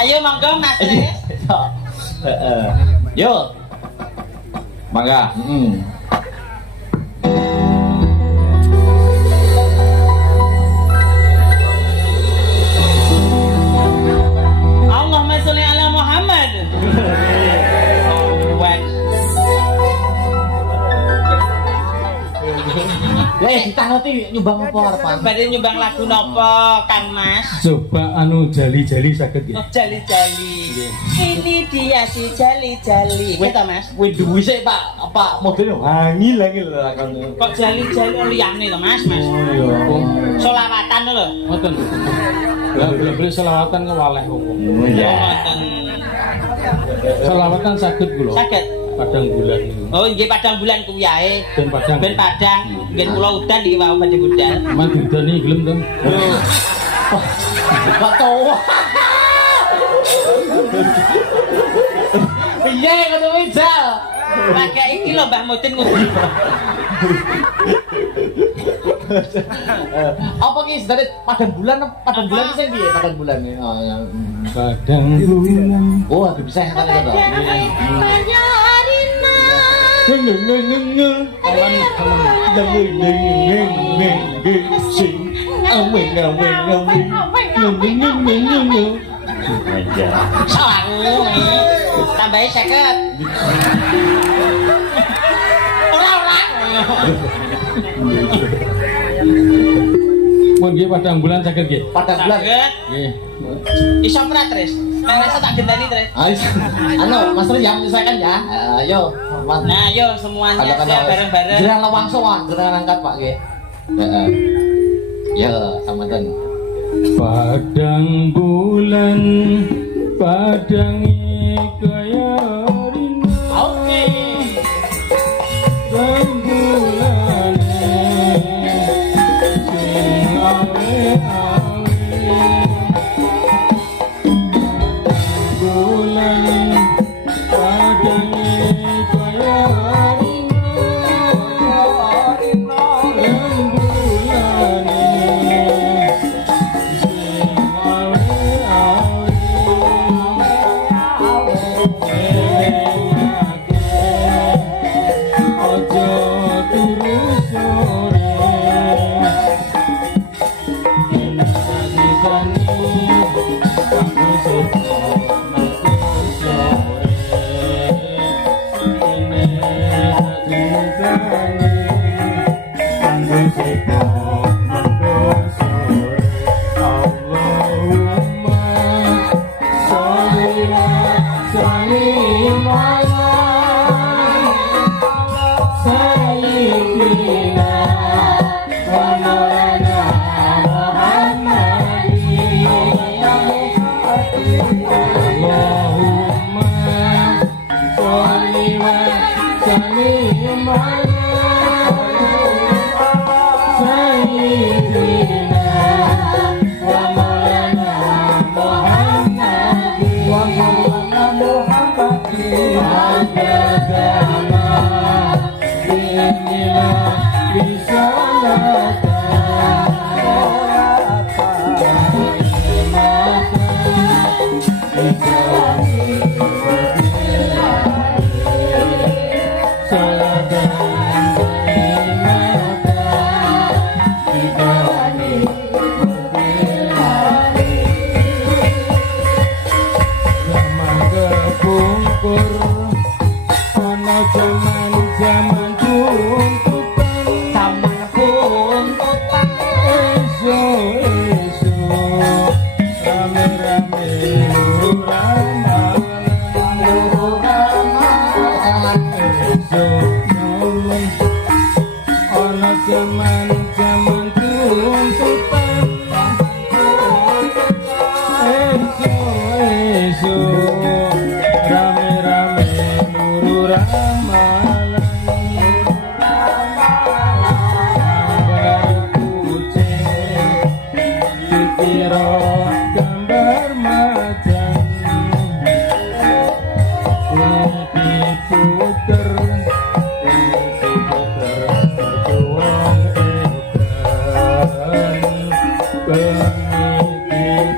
Ayo monggo Mas Tris. Yo. Mangga. Allahumma sholli ala Muhammad. Kita ngerti nyumbang apa arepan? Badhe nyumbang lagu napa Kang Mas? Coba jali-jali saged nggih. Jali-jali. Ini dia si jali-jali. Kita Mas. Wih duwi sik Pak modelnya hangil lakone. Kok jali-jali liyane to Mas? Mas. Selawatan lho. Ngoten. Lah beli selawatan ke waleh kok. Oh iya. Selawatan saged kula. Saged. Padang bulan niku. Oh nggih padang bulan kuwi ae. Ben padang. Ben padang. Nggih kula udan iki wau badhe budal. Man didani gelem to. Kok tawa. Piye ngono kuwi Jal? Pakai iki lho Mbah Mudin ngudi. Apa ki sedane padang bulan iki sing piye padang bulan iki? Padang bulan. Oh, aku bisa kan itu. Tambahi 50. Ora. Mun nggih padang bulan saged nggih. Padang bulan. Nggih. Iso ora Tris? Nang rasa tak gendani Tris. Anu, Mas Tri yang menyelesaikan ya. Ayo. Nah, ayo semuanya siap bareng-bareng. Jenengan lawangson, jenengan angkat Pak nggih. Heeh. Ya, sampeyan. Padang bulan padangi kaya rina. Oke. Rembulan sing awe-awe. Bulan padangi kaya rina. Rembulan sing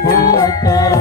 Putar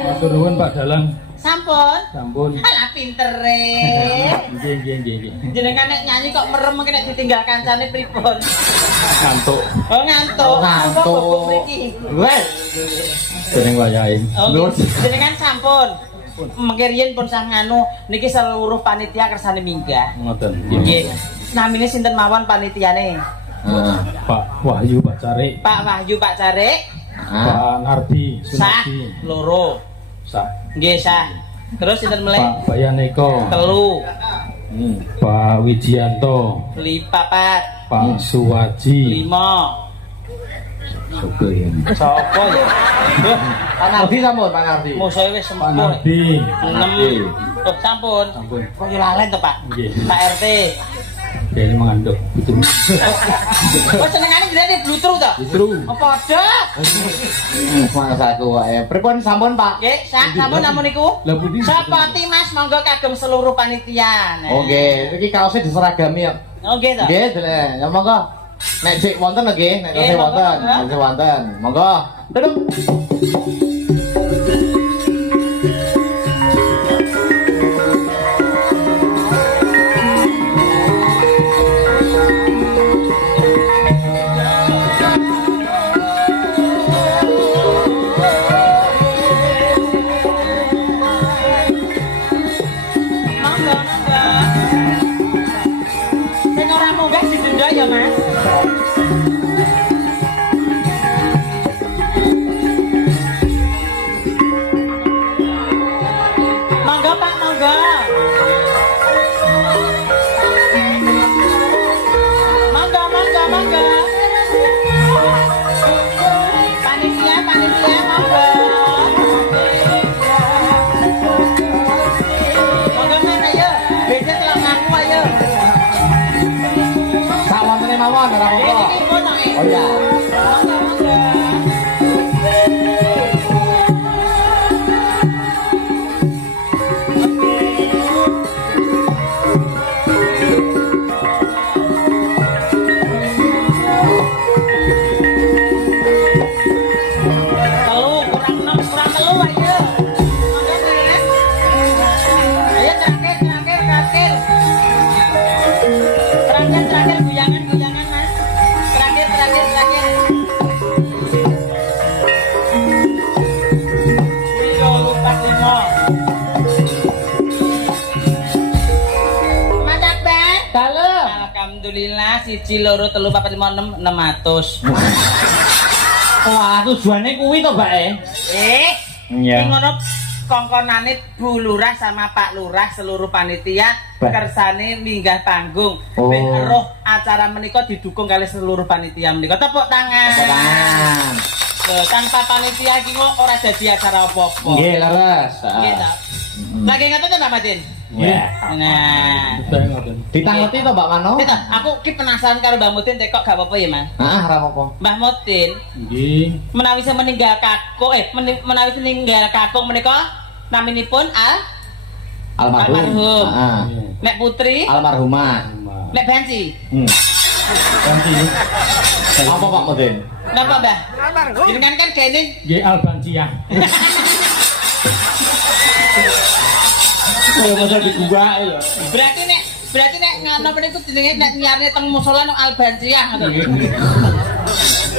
Matur nuwun Pak Dalang. Sampun. Sampun. Alah pintere. Nggih. Jenengan nek nyanyi kok merem mengki nek ditinggal kancane pripun? Ngantuk. Oh ngantuk. Ngantuk. Kok mriki? Wes. Dening wayahe. Oh, jenengan sampun. Mengkirian pun sang nganu niki seluruh panitia kersane minggah. Ngoten. Nggih. Namine sinten mawon panitiane? Pak Wahyu Pak Carik. Pak Wahyu Pak Carik. Pak Nardi Sah Sunardi. loro. Sah. Nggih sah. Terus sinten melih? Pak Bayaneko. Telu. Pak Wijianto. Papat. Pak Suwaji. 5. Sugih. Sopo ya? Pak Nardi sampun, Pak Nardi. Musuhe wis Pak sembuh. Nardi. 6. Oh, sampun. Sampun. Kok yo lalen to, Pak? Nggih. Pak RT. Kayaknya mengandung. Betul. Oh, senengane jenenge blutru to? Betul. Oh, padha. Mangsaku wae. Pripun sampun, Pak? Nggih, sampun namun niku. Lah putih. Sapati Mas, monggo kagem seluruh panitia. Nah. Oke, iki kaosnya diseragami ya. Oh, nggih to. Nggih, ya monggo. Nek sik wonten nggih, nek Nggih, sik monggo, wonten, monggo. nek sik wonten. Monggo. Duduk. Monggo, monggo. Sing ora munggah didenda ya, Mas. Monggo, Pak, monggo. Monggo, monggo, monggo. Panitia, panitia, monggo. Monggo, Mas, ayo. Beda celanaku, ayo. Sak wontene mawon ora Ini apa-apa. iki foto, Oh iya. Monggo, monggo. Telu, kurang 6, kurang telu, ayo. Monggo, Mas. Ayo, terakhir. Terakhir, guyangan, Mas. Terakhir. Yo, 45. Mas Akbar. Dalem. Alhamdulillah, 1, 2, 3, 4, 5, 6, 600. Wah, tujuane kuwi to, Mbak Ini ngono kongkonane Bu Lurah sama Pak Lurah seluruh panitia Bah. kersane minggah panggung. Oh. Ben roh acara menika didukung kali seluruh panitia menika. Tepuk tangan. Tangan. Loh, tanpa panitia iki kok ora dadi acara apa-apa. Nggih, leres. Nggih ta. Lagi ngaten to Mbak Madin? Nggih. Nah. Saya ngoten. Ditangeti to, Mbak Mano? Kita, aku ki penasaran karo Mbak Mutin tekok gak apa-apa ya, Mas? Heeh, ora apa-apa. Mbah Mutin Nggih. menawi meninggal kakung menawi meninggal kakung menika naminipun Almarhum. Heeh. Nek putri, Almarhumah. nek Bansi. Ganti. Apa Pak Mudin? Napa, Mbah? Jenengan kan kene Nggih Albancia. Oh, masa digua ya. berarti nek ngono niku jenenge nek nyarne teng musala nang Albansiah ngono.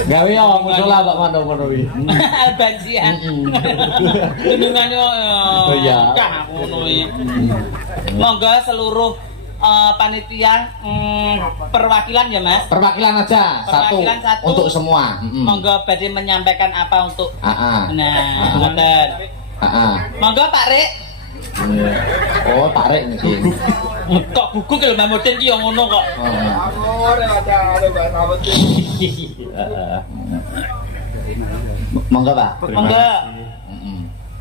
Gawe ya musola Pak Mano ngono kuwi. Albansiah. Jenengane Oh, iya. kah ngono iki. Monggo seluruh panitia perwakilan ya Mas. Perwakilan aja, Perwakilan satu. untuk semua. Monggo badhe menyampaikan apa untuk. Ah. Nah, ngoten. Monggo Pak Rek. Oh, Pak Rek niki. Kok buku kalau Mbak Mudin ki yo ngono kok. Monggo Pak. Monggo.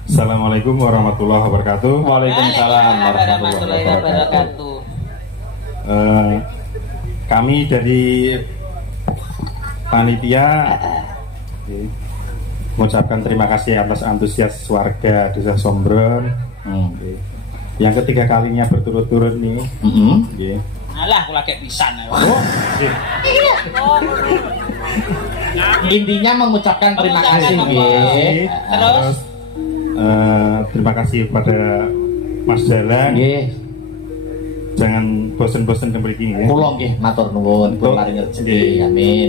Assalamualaikum warahmatullahi wabarakatuh. Waalaikumsalam warahmatullahi wabarakatuh. Kami dari panitia mengucapkan terima kasih atas antusias warga Desa Sombron yang ketiga kalinya berturut-turut nih. Alah, aku lagi pisan. Intinya mengucapkan terima kasih nggih. Terus terima kasih pada Mas Dalan. Nggih. Jangan bosan-bosan kembali ya. Kula nggih matur nuwun pun maringi rezeki. Amin.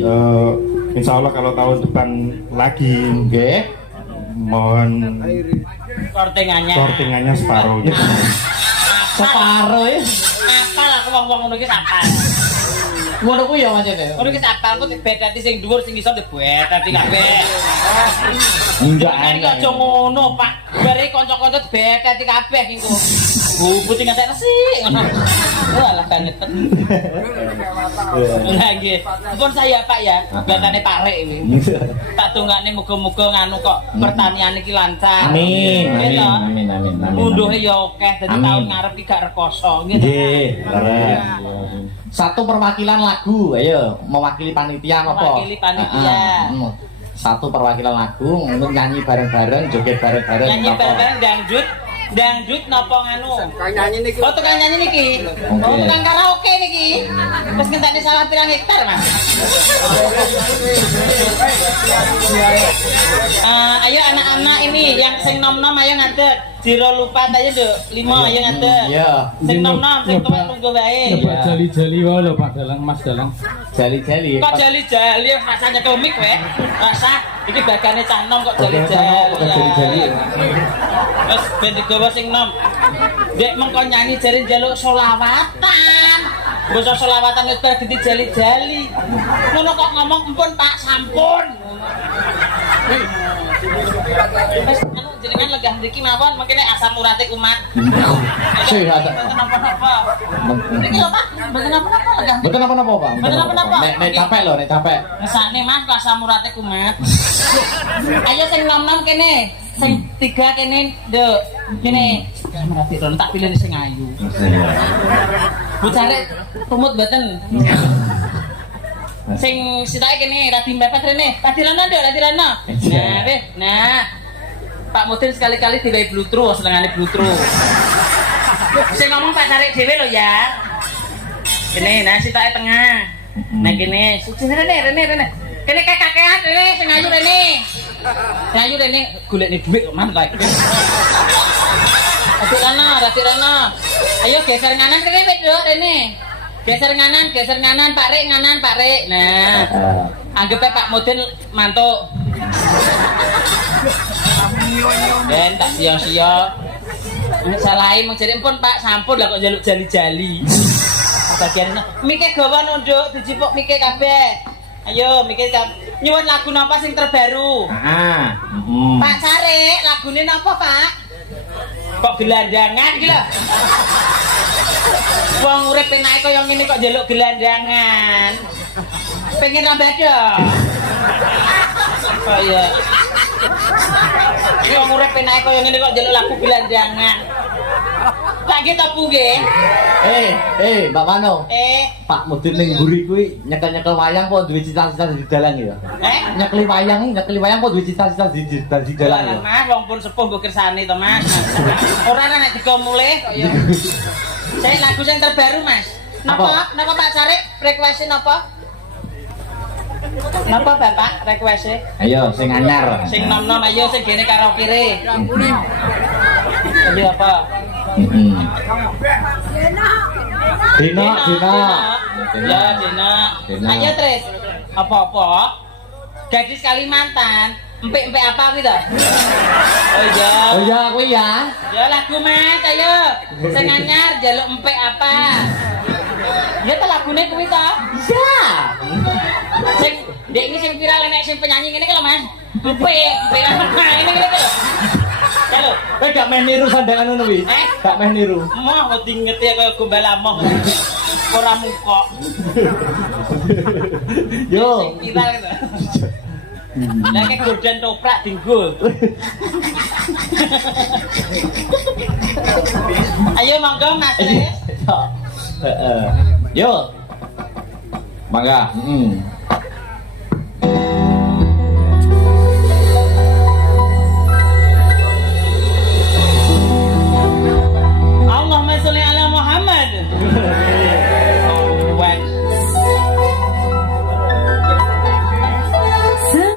Insya Allah kalau tahun depan lagi Nggih. mohon kortingannya separuh gitu. Separo ya. Apa lah wong-wong ngono iki sapal. Ngono ku ya macane. Ngono iki sapal ku bedati sing dhuwur sing isor dibedati kabeh. Enggak Enggak aja ngono, Pak. Bare kanca-kanca dibedati kabeh iki ku. Putih ngantek resik ngono. Walah banget. Lah nggih. Pun saya Pak ya, batane Pak Rek iki. Tak dongakne muga-muga nganu kok pertanian iki lancar. Amin. Munduhe ya akeh dadi tahun ngarep iki gak rekoso nggih. Nggih, satu perwakilan lagu, ayo mewakili panitia apa? Mewakili panitia. Satu perwakilan lagu, untuk nyanyi bareng-bareng, joget bareng-bareng. Nyanyi bareng-bareng dangdut napa nganu? Tukang nyanyi niki. Oh, tukang nyanyi niki. Oh, tukang karaoke niki. Wis ngenteni salah pirang hektar, Mas. Ayo anak-anak ini yang sing nom-nom ayo ngadeg. Jiro lupa aja Duk. 5 ayo ngadeg. Iya. Sing nom-nom sing tuwek tunggu wae. Coba jali-jali wae lho Pak Dalang, Mas Dalang. Jali-jali. Kok jali-jali rasanya komik wae. Rasa iki bagane cah nom kok jali-jali. Jali-jali. Terus ben digawa sing nom. Dek mengko nyanyi jare njaluk selawatan. Basa selawatan wis bar ganti jali-jali. Ngono kok ngomong empun Pak sampun. Wis anu jenengan legah mriki mawon mengkene asam urate kumat. Sehat. Kenapa-napa? Niki lho Pak, mboten apa-apa legah. Betul apa-apa, Pak? Betul apa-apa. Nek capek lho, nek capek. Mesane Mas asam urate kumat. Ayo sing nom-nom kene. Sing 3 kene, Nduk. Kene. Merati ron tak pilih sing ayu. Bu cari tumut mboten. Sing sitake kene radi mepet rene. Radi rono Nduk, radi rono. Nah, weh. Nah. Pak Mudin sekali-kali diwehi blutru, senengane blutru. Sing ngomong Pak cari dhewe lho ya. Kene, nah sitake tengah. Nah kene, siji rene. Kene kakean rene, sing ayu rene. Sing ayu rene golekne dhuwit kok mantap. Rati rono. Ayo geser nganan kene wis Nduk rene. Geser nganan, Pak Rek nganan, Pak Rek. Nah. Anggepe Pak Mudin mantuk. Den tak sia-sia. Salahi mung jare pun Pak sampun lah kok njaluk jali-jali. Bagian mike gawa nduk dijipuk mike kabeh. Ayo mike nyuwun lagu napa sing terbaru? Pak Sare, lagune napa, Pak? Kok gelandangan iki lho. Wong urip penake kaya ngene kok njaluk gelandangan. Pengen rambada. Kaya wong urip penake kaya ngene kok njaluk lagu gelandangan. Lagi tapu nggih. Mbak Mano. Pak Mudin ning mburi kuwi nyekel-nyekel wayang kok duwe cita-cita di dalang ya. Nyekeli wayang kok duwe cita-cita di dalang ya. Mas, wong pun sepuh mbok kersane to, Mas. Ora nek digo mulih kok ya. Saya lagu yang terbaru, Mas. Napa Pak Sare request napa? Napa Bapak request? Ayo sing anyar. Sing nom-nom ayo sing gene karaoke re. Ayo apa? Dina. Ya, Dina. Ayo, Tris. Apa-apa? Gadis Kalimantan. Empik-empik apa gitu? Oh iya, aku ya. Ya lagu Mas, ayo. Sing anyar jaluk empik apa? Ya ta lagune kuwi ta. Iya. Sing dek ini sing viral nek sing penyanyi ngene ki lho Mas. Empe, ini ngene ki lho. Halo. Kowe gak meh niru sandangan ngono wi? Gak meh niru. Moh wedi ngerti kaya gombal amoh. Ora mukok. Yo. Sing viral ki lho. Lah kek godan toprak dinggo. Ayo monggo Mas. Heeh. Yo. Mangga. Heeh.